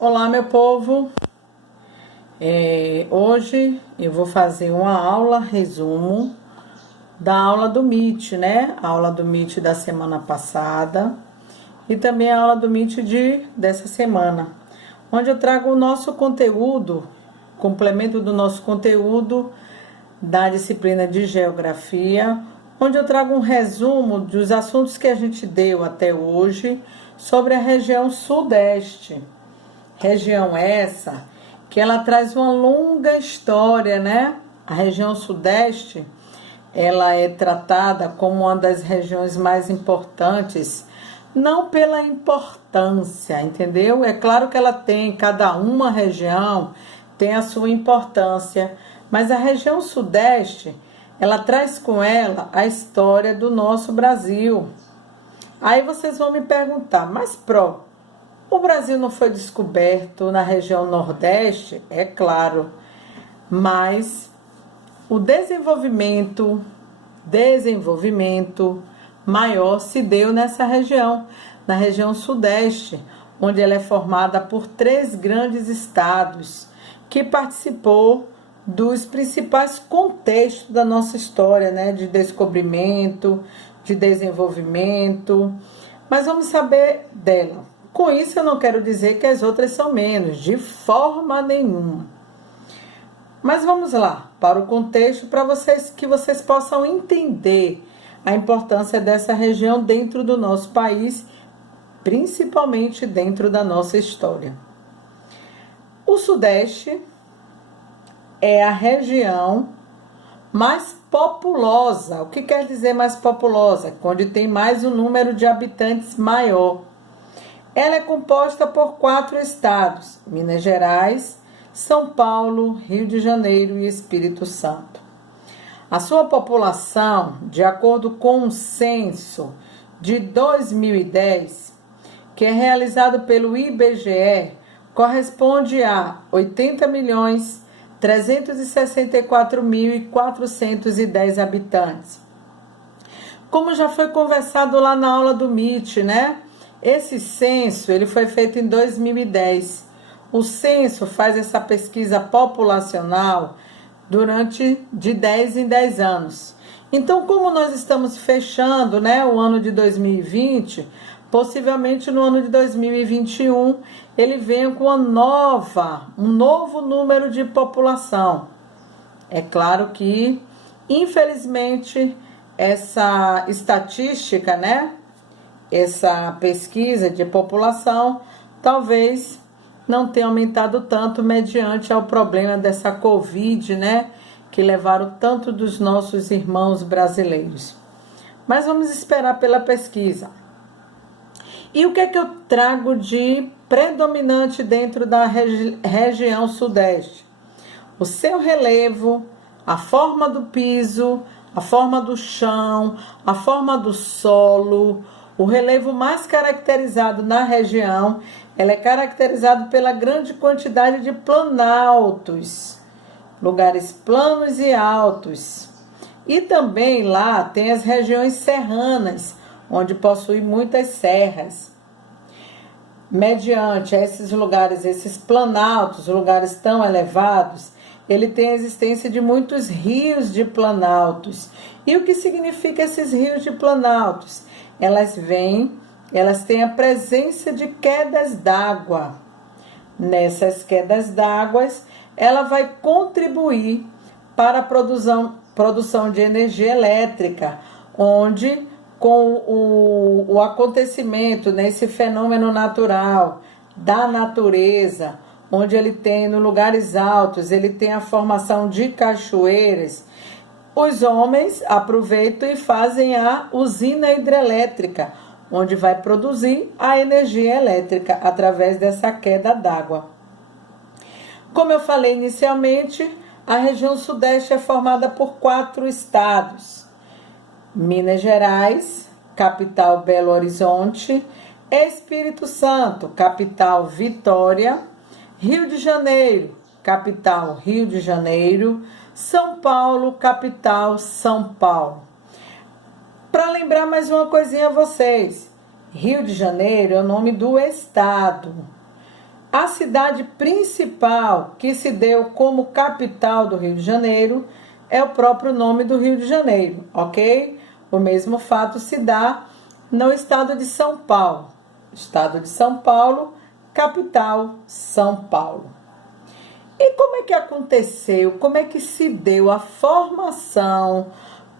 Olá, meu povo. Hoje eu vou fazer uma aula resumo da aula do Meet, né? A aula do Meet da semana passada e também a aula do Meet dessa semana, onde eu trago o nosso conteúdo, complemento do nosso conteúdo da disciplina de Geografia, onde eu trago um resumo dos assuntos que a gente deu até hoje sobre a região Sudeste. Região essa que ela traz uma longa história, né? A região Sudeste, ela é tratada como uma das regiões mais importantes, não pela importância, entendeu? É claro que ela tem, cada uma região tem a sua importância, mas a região Sudeste, ela traz com ela a história do nosso Brasil. Aí vocês vão me perguntar, mas o Brasil não foi descoberto na região Nordeste? É claro, mas o desenvolvimento maior se deu nessa região, na região Sudeste, onde ela é formada por 3 grandes estados, que participou dos principais contextos da nossa história, né, de descobrimento, de desenvolvimento. Mas vamos saber dela. Com isso eu não quero dizer que as outras são menos, de forma nenhuma. Mas vamos lá, para o contexto, para que vocês possam entender a importância dessa região dentro do nosso país, principalmente dentro da nossa história. O Sudeste é a região mais populosa. O que quer dizer mais populosa? Onde tem mais um número de habitantes maior. Ela é composta por 4 estados: Minas Gerais, São Paulo, Rio de Janeiro e Espírito Santo. A sua população, de acordo com um censo de 2010, que é realizado pelo IBGE, corresponde a 80.364.410 habitantes. Como já foi conversado lá na aula do MIT, né? Esse censo ele foi feito em 2010. O censo faz essa pesquisa populacional de 10 em 10 anos. Então, como nós estamos fechando, né, o ano de 2020, possivelmente no ano de 2021 ele venha com um novo número de população. É claro que, infelizmente, essa estatística, né, essa pesquisa de população talvez não tenha aumentado tanto mediante ao problema dessa Covid, né, que levaram tanto dos nossos irmãos brasileiros. Mas vamos esperar pela pesquisa. E o que é que eu trago de predominante dentro da região Sudeste? O seu relevo, a forma do piso, a forma do chão, a forma do solo. O relevo mais caracterizado na região, ela é caracterizado pela grande quantidade de planaltos, lugares planos e altos. E também lá tem as regiões serranas, onde possui muitas serras. Mediante esses lugares, esses planaltos, lugares tão elevados, ele tem a existência de muitos rios de planaltos. E o que significa esses rios de planaltos? Elas têm a presença de quedas d'água. Nessas quedas d'água, ela vai contribuir para a produção de energia elétrica, onde com o acontecimento, nesse fenômeno natural da natureza, onde ele tem, nos lugares altos, ele tem a formação de cachoeiras, os homens aproveitam e fazem a usina hidrelétrica, onde vai produzir a energia elétrica através dessa queda d'água. Como eu falei inicialmente, a região Sudeste é formada por 4 estados: Minas Gerais, capital Belo Horizonte; Espírito Santo, capital Vitória; Rio de Janeiro, capital Rio de Janeiro; São Paulo, capital São Paulo. Para lembrar mais uma coisinha a vocês, Rio de Janeiro é o nome do estado. A cidade principal que se deu como capital do Rio de Janeiro é o próprio nome do Rio de Janeiro, ok? O mesmo fato se dá no estado de São Paulo. Estado de São Paulo, capital São Paulo. E como é que aconteceu, como é que se deu a formação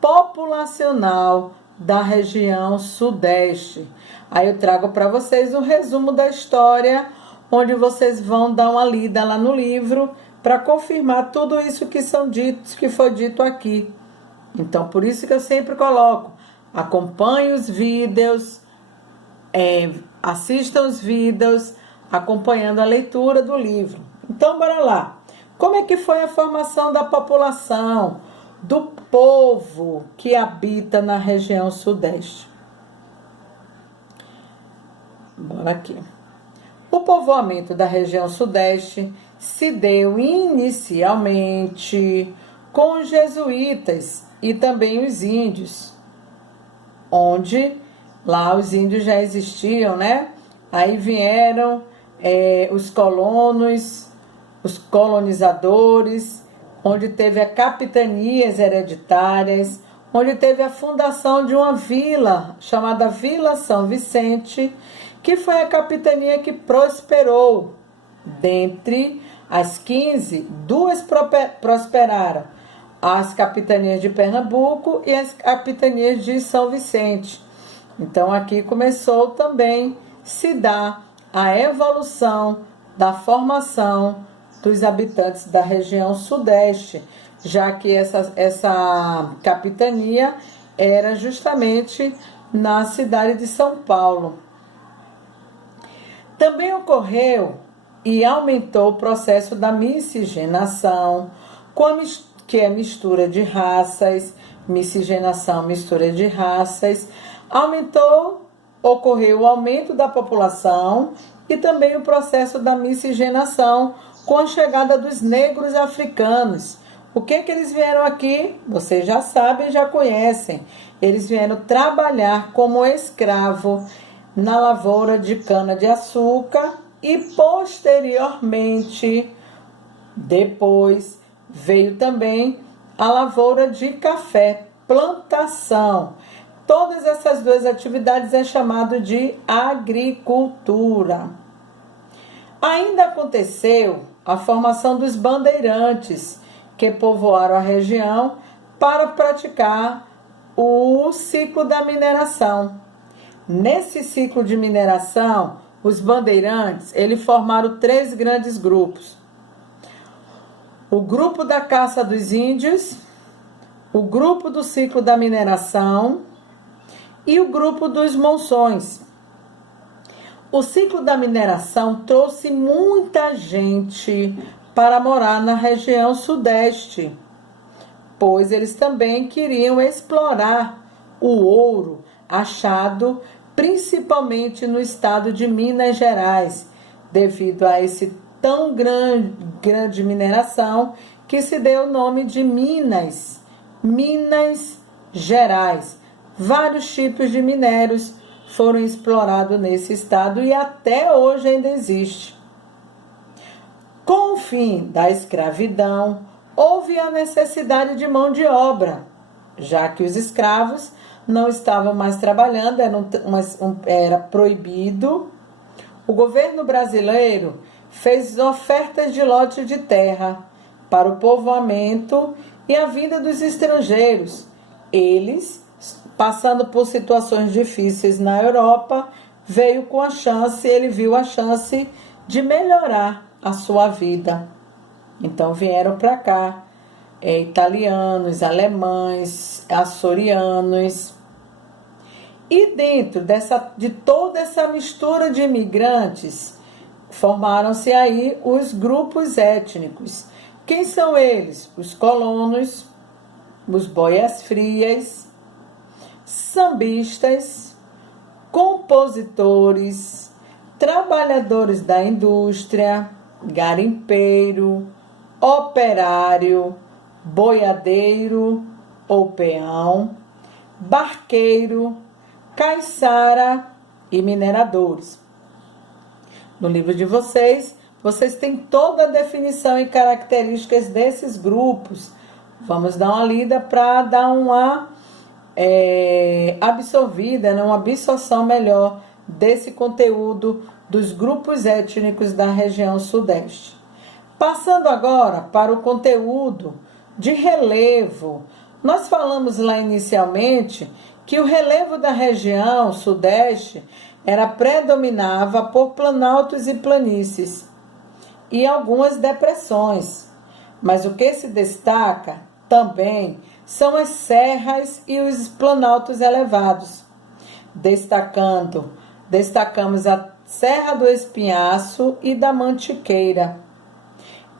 populacional da região Sudeste? Aí eu trago para vocês um resumo da história, onde vocês vão dar uma lida lá no livro para confirmar tudo isso que foi dito aqui. Então, por isso que eu sempre coloco, acompanhe os vídeos, assistam os vídeos, acompanhando a leitura do livro. Então, bora lá. Como é que foi a formação da população, do povo que habita na região Sudeste? Bora aqui. O povoamento da região Sudeste se deu inicialmente com os jesuítas e também os índios, onde lá os índios já existiam, né? Aí vieram os colonos, os colonizadores, onde teve as capitanias hereditárias, onde teve a fundação de uma vila chamada Vila São Vicente, que foi a capitania que prosperou. Dentre as 15, 2 prosperaram: as capitanias de Pernambuco e as capitanias de São Vicente. Então aqui começou também se dar a evolução da formação dos habitantes da região Sudeste, já que essa capitania era justamente na cidade de São Paulo. Também ocorreu e aumentou o processo da miscigenação, que é mistura de raças, miscigenação, mistura de raças. Ocorreu o aumento da população e também o processo da miscigenação com a chegada dos negros africanos. O que eles vieram aqui? Vocês já sabem, já conhecem. Eles vieram trabalhar como escravo na lavoura de cana-de-açúcar e posteriormente, depois, veio também a lavoura de café, plantação. Todas essas 2 atividades é chamado de agricultura. Ainda aconteceu a formação dos bandeirantes, que povoaram a região para praticar o ciclo da mineração. Nesse ciclo de mineração, os bandeirantes, eles formaram 3 grandes grupos. O grupo da caça dos índios, o grupo do ciclo da mineração e o grupo dos monções. O ciclo da mineração trouxe muita gente para morar na região Sudeste, pois eles também queriam explorar o ouro achado principalmente no estado de Minas Gerais, devido a esse tão grande mineração que se deu o nome de Minas Gerais. Vários tipos de minérios foram explorados nesse estado e até hoje ainda existe. Com o fim da escravidão, houve a necessidade de mão de obra, já que os escravos não estavam mais trabalhando, era proibido. O governo brasileiro fez ofertas de lote de terra para o povoamento e a vinda dos estrangeiros. Eles, passando por situações difíceis na Europa, ele viu a chance de melhorar a sua vida. Então vieram para cá italianos, alemães, açorianos. E dentro de toda essa mistura de imigrantes, formaram-se aí os grupos étnicos. Quem são eles? Os colonos, os boias-frias, sambistas, compositores, trabalhadores da indústria, garimpeiro, operário, boiadeiro ou peão, barqueiro, caiçara e mineradores. no livro de vocês, vocês têm toda a definição e características desses grupos. Vamos dar uma lida para dar uma absorvida, né, uma absorção melhor desse conteúdo dos grupos étnicos da região Sudeste. Passando agora para o conteúdo de relevo. Nós falamos lá inicialmente que o relevo da região Sudeste predominava por planaltos e planícies e algumas depressões. Mas o que se destaca também são as serras e os planaltos elevados. Destacamos a Serra do Espinhaço e da Mantiqueira.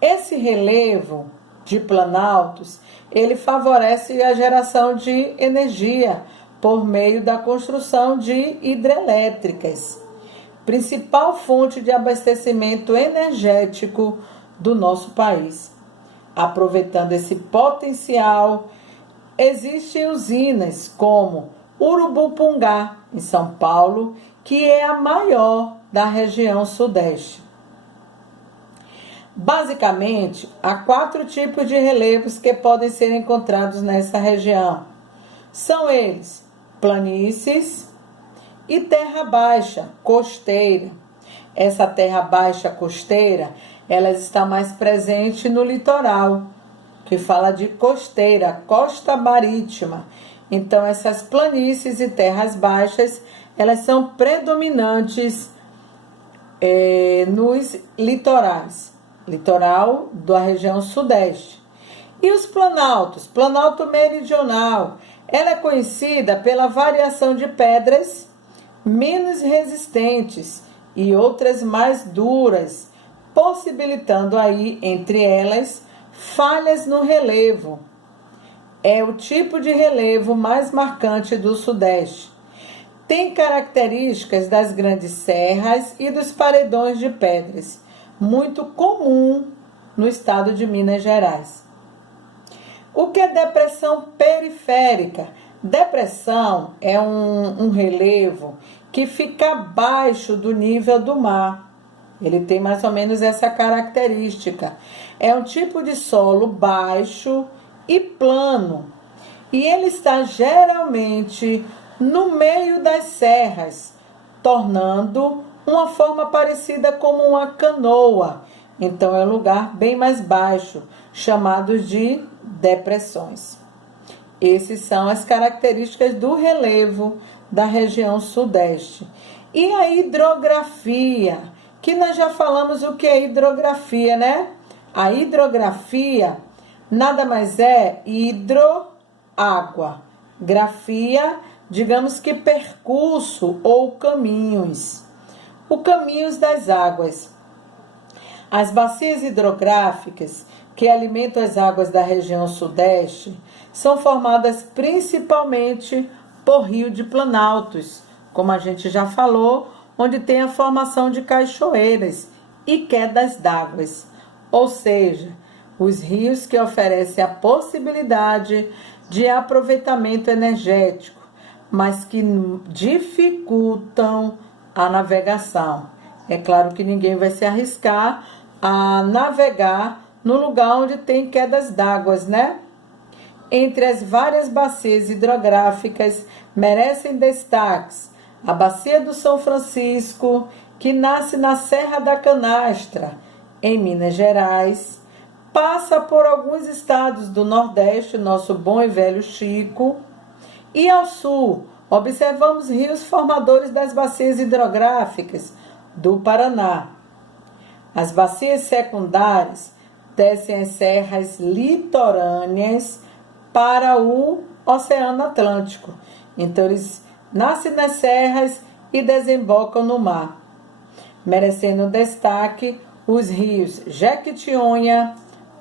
Esse relevo de planaltos, ele favorece a geração de energia por meio da construção de hidrelétricas, principal fonte de abastecimento energético do nosso país. Aproveitando esse potencial, existem usinas como Urubupungá, em São Paulo, que é a maior da região Sudeste. Basicamente, há 4 tipos de relevos que podem ser encontrados nessa região. São eles: planícies e terra baixa, costeira. Essa terra baixa costeira, ela está mais presente no litoral, que fala de costeira, costa marítima. Então, essas planícies e terras baixas, elas são predominantes nos litorais, litoral da região Sudeste. E os planaltos? Planalto meridional, ela é conhecida pela variação de pedras menos resistentes e outras mais duras, possibilitando aí, entre elas, falhas no relevo. É o tipo de relevo mais marcante do Sudeste. Tem características das grandes serras e dos paredões de pedras, muito comum no estado de Minas Gerais. O que é depressão periférica? Depressão é um relevo que fica abaixo do nível do mar. Ele tem mais ou menos essa característica. É um tipo de solo baixo e plano. E ele está geralmente no meio das serras, tornando uma forma parecida como uma canoa. Então é um lugar bem mais baixo, chamado de depressões. Essas são as características do relevo da região Sudeste. E a hidrografia, que nós já falamos o que é hidrografia, né? A hidrografia nada mais é hidroágua. Grafia, digamos que percurso ou caminhos. O caminhos das águas. As bacias hidrográficas que alimentam as águas da região Sudeste são formadas principalmente por rio de planaltos, como a gente já falou, onde tem a formação de cachoeiras e quedas d'água, ou seja, os rios que oferecem a possibilidade de aproveitamento energético, mas que dificultam a navegação. É claro que ninguém vai se arriscar a navegar no lugar onde tem quedas d'água, né? Entre as várias bacias hidrográficas merecem destaques a Bacia do São Francisco, que nasce na Serra da Canastra, em Minas Gerais, passa por alguns estados do Nordeste, nosso bom e velho Chico, e ao sul observamos rios formadores das bacias hidrográficas do Paraná. As bacias secundárias descem as serras litorâneas para o Oceano Atlântico. Então, eles nascem nas serras e desembocam no mar. Merecendo destaque os rios Jequitinhonha,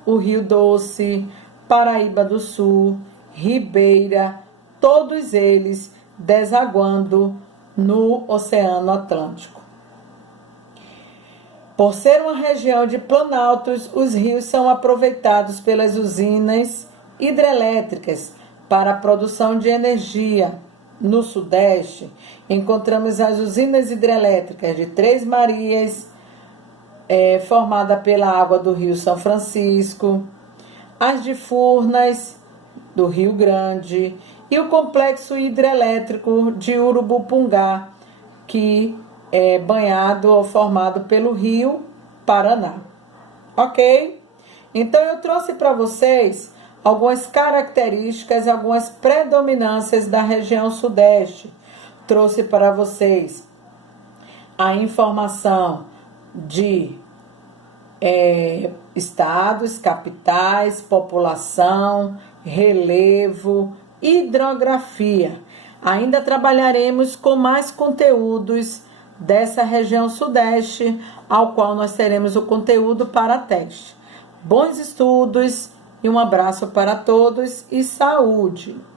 o Rio Doce, Paraíba do Sul, Ribeira, todos eles desaguando no Oceano Atlântico. Por ser uma região de planaltos, os rios são aproveitados pelas usinas hidrelétricas para a produção de energia. No Sudeste, encontramos as usinas hidrelétricas de Três Marias, formada pela água do Rio São Francisco, as de Furnas, do Rio Grande, e o complexo hidrelétrico de Urubupungá, que é banhado ou formado pelo Rio Paraná. Ok? Então eu trouxe para vocês algumas características, algumas predominâncias da região Sudeste. Trouxe para vocês a informação de estados, capitais, população, relevo, hidrografia. Ainda trabalharemos com mais conteúdos dessa região Sudeste, ao qual nós teremos o conteúdo para teste. Bons estudos e um abraço para todos e saúde!